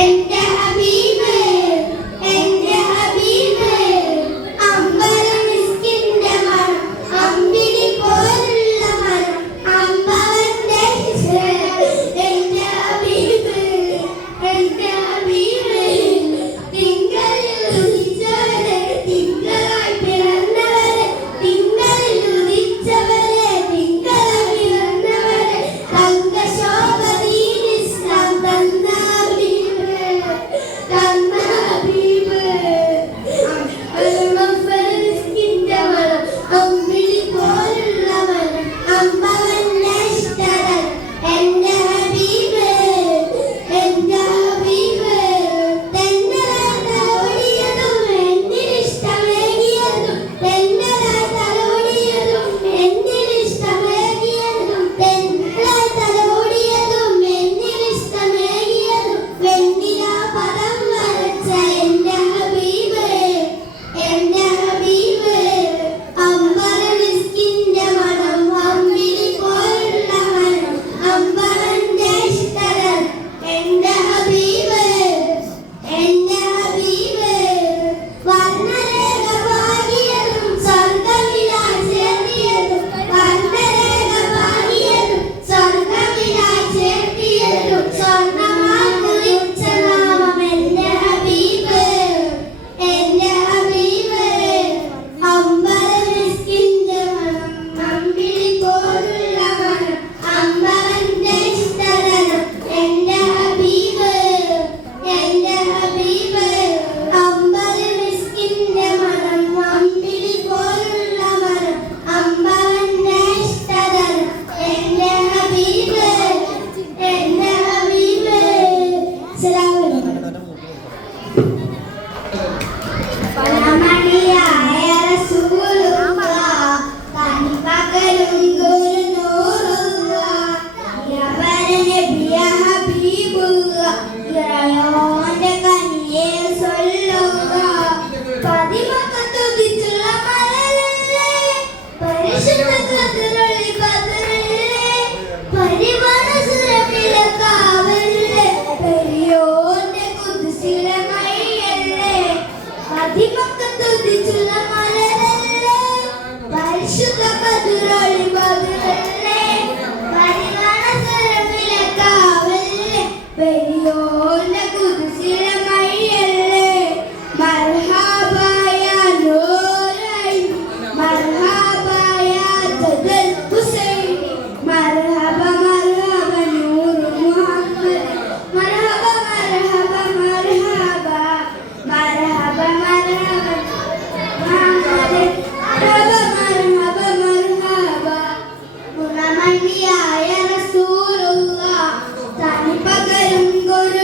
Ele മണ്ണിയായ റസൂലുള്ള തനിപ്പകരും ഒരു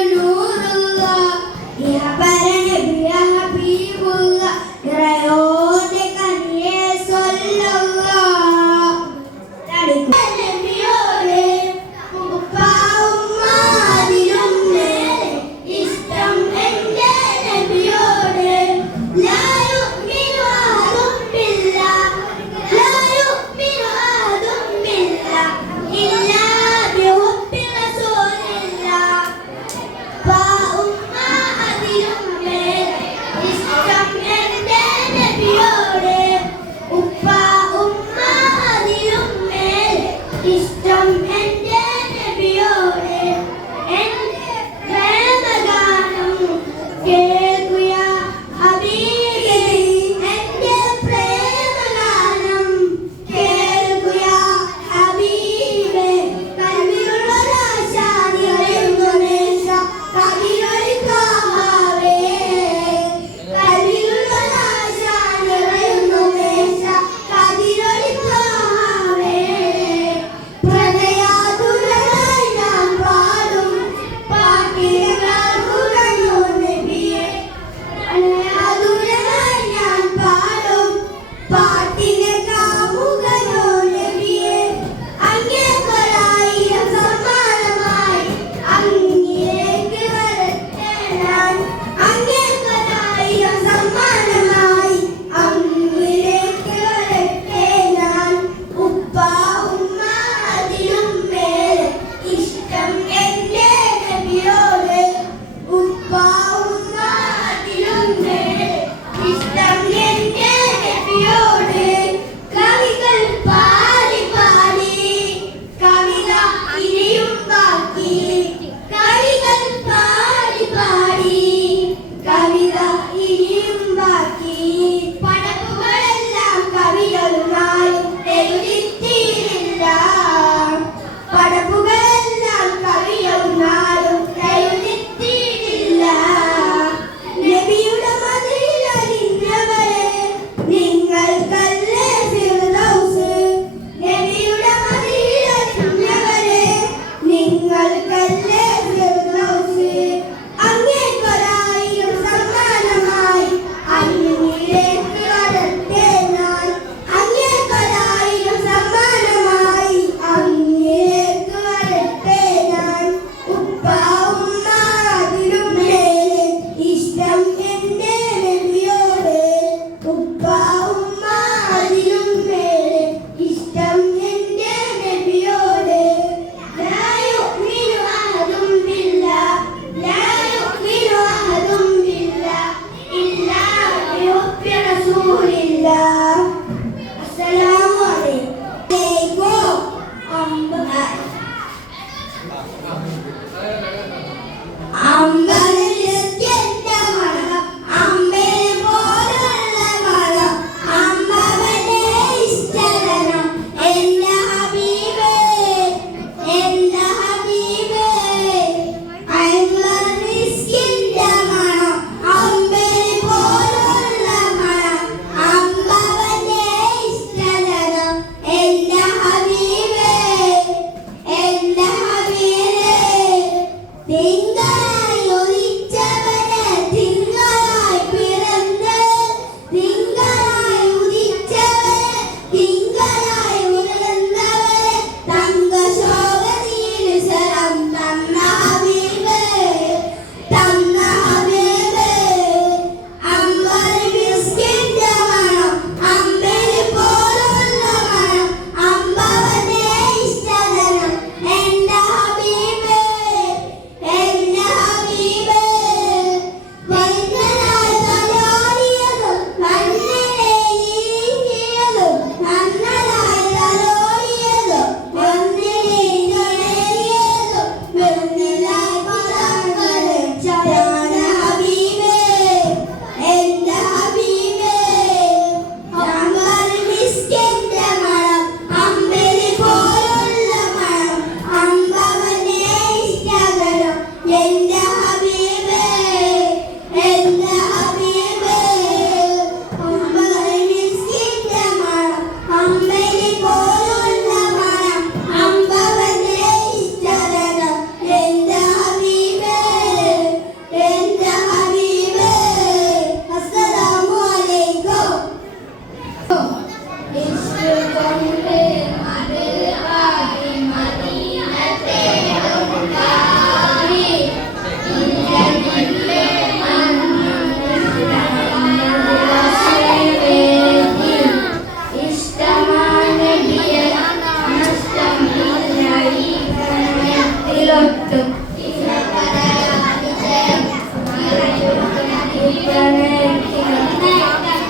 Assalamualaikum warahmatullahi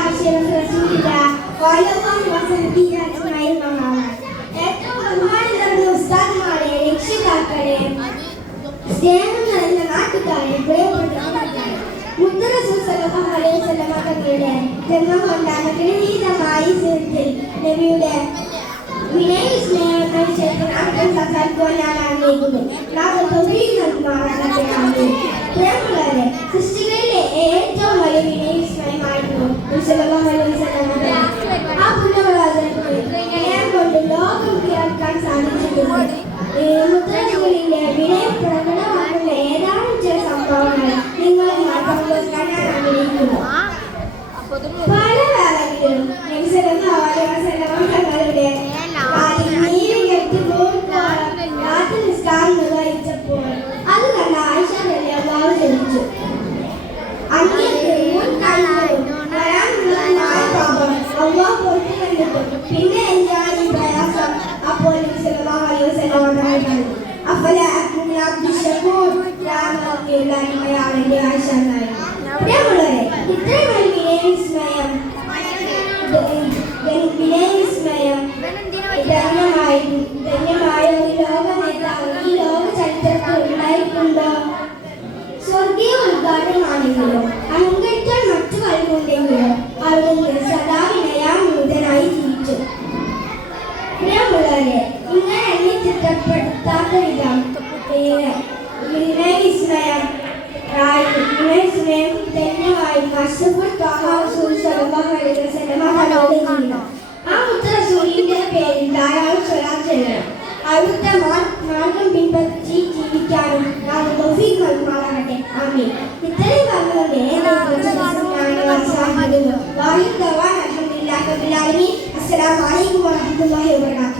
wabarakatuh. Waalaikumsalam warahmatullahi wabarakatuh. രക്ഷിതാക്കളെ സ്നേഹം നിറഞ്ഞ നാട്ടുകാരെ പ്രിയപ്പെട്ട കുട്ടികളെ, മുത്തറസൂൽ സല്ലല്ലാഹു അലൈഹി വസല്ലമ തങ്ങളുടെ ജന്മം കൊണ്ടാണ് ഗണനീയമായി സീർത്തിൽ നബിയുടെ വിനയ സ്നേഹങ്ങൾ ചേർത്ത് നാട്ടിൽ സംസാരിക്കുവാൻ ഞാൻ ആഗ്രഹിക്കുന്നു നാം തൊഴിൽ നൽകുമാറാകട്ടെ ആമീൻ. പ്രിയമുള്ളവരെ സൃഷ്ടികളിലെ ഏറ്റവും വലിയ വിനയ സ്നേഹമായിരുന്നു നബി സല്ലല്ലാഹു അലൈഹി വസല്ലമ തങ്ങൾ. ആ പുണ്യപ്രവാചകർക്ക് വിനയം കൊണ്ട് ലോകം കീഴടക്കാൻ സാധിച്ചിട്ടുണ്ട് ഈ മുദ്രകളിലെ വിനയം പ്രകടമാക്കുന്ന ഏതാനും ചില സംഭവങ്ങൾ. അക്മുൽ അബ്ദു ഷക്കൂർ രാമനന്ദിയുള്ള അടിമയാണെന്റെ ആയിഷ നായി പ്രിയമുള്ളവരെ ഇത്രയും വിനയവിസ്മയം വിനയവിസ്മയം ധന്യമായി ധന്യമായ ഒരു ലോക നേതാവ് ഈ ലോക ചരിത്രത്തിൽ ഉണ്ടായിട്ടുണ്ടോ. സ്വർഗീയ ഉദ്ഘാടനമാണെങ്കിലും അഹങ്കരിക്കാൻ മറ്റു കഴിവുണ്ടെങ്കിലും അവിടുന്ന് സദാ പ്രിയമുള്ളവരെ ഇങ്ങനെ എന്നെ ചിട്ടപ്പെടുത്താത്ത വിധം ആയി വിനയവിസ്മയം ധന്യമായി അഷ്റഫുൽ ത്വാഹ റസൂൽ സ്വല്ലല്ലാഹു അലൈഹി തങ്ങളുടെ ജീവിതം ആ മുത്തറസൂലിന്റെ പേരിൽ ധാരാളം സ്വലാത്ത് ചെല്ലണം അവിടുത്തെ മാർ- മാർഗം പിൻപറ്റി ജീവിക്കാനും നാം തൗഫീഖ് നൽകുമാറാകട്ടെ. ആമീൻ. ഇത്രയും പറഞ്ഞുകൊണ്ട് അസ്സലാമു അലൈക്കും വറഹ്മത്തുള്ളാഹി വബറകാതുഹു.